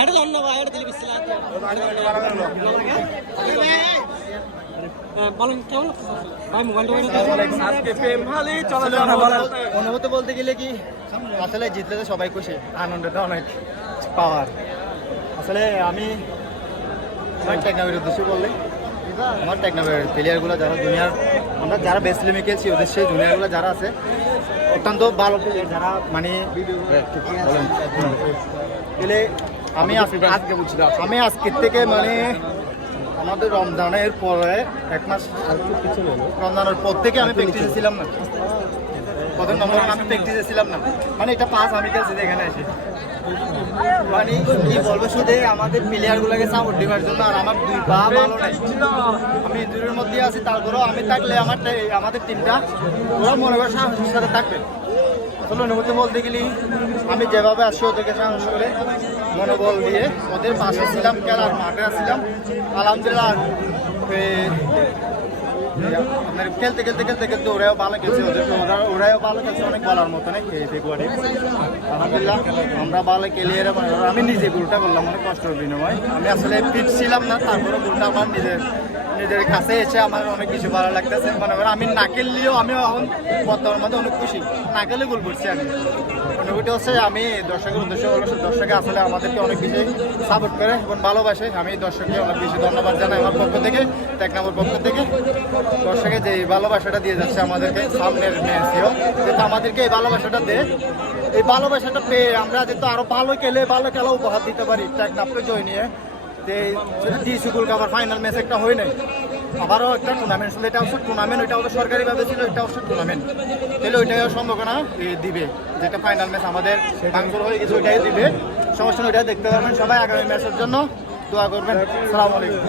এটা লন্ন ভাই এটা দিলি বিসলাত বলেন কেমন ভাই মোবাইলটা আজকে প্রেম ভালো চলে অনুভূতি বলতে গেলে কি আসলে জিতলে তো সবাই খুশি, আনন্দটা অনেক পাওয়ার। আসলে আমি আমার টেকনাফের উদ্দেশ্যে বললে আমার টেকনাফের প্লেয়ারগুলো যারা জুনিয়র, আমরা যারা বেস্ট লিমে খেলছি ওদের সেই জুনিয়রগুলো যারা আছে অত্যন্ত ভালো প্লেয়ার, যারা মানে এলে আমি আজকের থেকে মানে আমাদের রমজানের পরে এক মাস রমজানের পর থেকে আমি প্র্যাকটিসে ছিলাম না, প্রথম নম্বর আমি প্র্যাকটিসে ছিলাম না, মানে এটা পাস আমি খেলছি এখানে এসে। মানে কি বলবো, শুধু আমাদের প্লেয়ারগুলোকে সাপোর্ট দেওয়ার জন্য। আর আমার দুই পা ভালো নাই, আমি ইঞ্জুরির মধ্যে আছি, তারপরেও আমি থাকলে আমাদের টিমটা ওরা মনে করে সাহসের সাথে থাকবে। আসলে অনুভূতি বলতে গেলে আমি যেভাবে আসছি ওদেরকে সাহস করে মনোবল দিয়ে ওদের পাশে ছিলাম, খেলার মাঠে আসছিলাম আলহামদুলিল্লাহ। আপনার খেলতে খেলতে খেলতে খেলতে ওরাও ভালো খেলছে, ওরাও ভালো খেলছে, অনেক বলার মতো নেই। ফেব্রুয়ারি আলহামদুলিল্লাহ আমরা ভালো খেলে আমি নিজে গোলটা করলাম, অনেক কষ্টের বিনিময়। আমি আসলে ফিট ছিলাম না, তারপরে গোলটা আমার নিজের কাছে এসে আমার অনেক কিছু ভালো লাগতেছে। মনে করেন আমি না খেললেও আমি এখন বর্তমানের মধ্যে অনেক খুশি, না খেলে গোল করছি। আমি অনুভূতি হচ্ছে আমি দর্শকের উদ্দেশ্যে বলছি, দর্শকে আসলে আমাদেরকে অনেক বেশি সাপোর্ট করে এবং ভালোবাসে। আমি দর্শককে অনেক বেশি ধন্যবাদ জানাই আমার পক্ষ থেকে, টেকনাফের পক্ষ থেকে। দর্শকে যে ভালোবাসাটা দিয়ে যাচ্ছে আমাদেরকে সামনের ম্যাচেও, যেটা আমাদেরকে এই ভালোবাসাটা দেয়, এই ভালোবাসাটা পেয়ে আমরা যেহেতু আরো ভালো খেলা উপহার দিতে পারি টেকনাফকে জয় নিয়ে। দিয়েছি কলকাতার ফাইনাল ম্যাচ একটা হয় নাই, আবারও একটা টুর্নামেন্ট ছিল, এটা হচ্ছে টুর্নামেন্ট, ওইটা হচ্ছে সরকারিভাবে ছিল, এটা হচ্ছে টুর্নামেন্ট। তাহলে ওইটাও সম্ভাবনা দিবে, যেটা ফাইনাল ম্যাচ আমাদের ভাঙচুর হয়ে গেছে ওইটাই দিবে। সমস্যা ওইটা দেখতে পারবেন সবাই। আগামী ম্যাচের জন্য দোয়া করবেন। আসসালামু আলাইকুম।